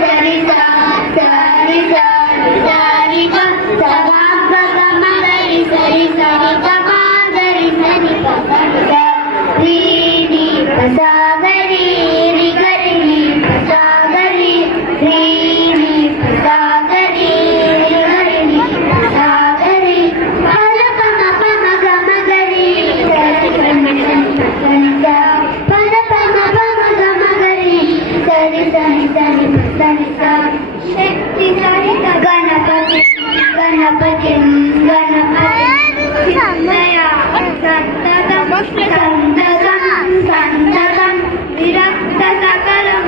సరి సా సరి సా సరి గ సగా గ మగరి సరి సరి గ మగరి సరి గ స రి ని పసాగరి రి గరి ని పసాగరి రి ని పసాగరి రి గరి ని పసాగరి పద పమ పమ గ మగరి సరి సరి స పద పమ పమ గ మగరి సరి సరి సరి సరి స శక్తి సరి గణపతి గణపతి గణపతి సందయ సంతతం సంతతం సంతతం విరక్త సకలం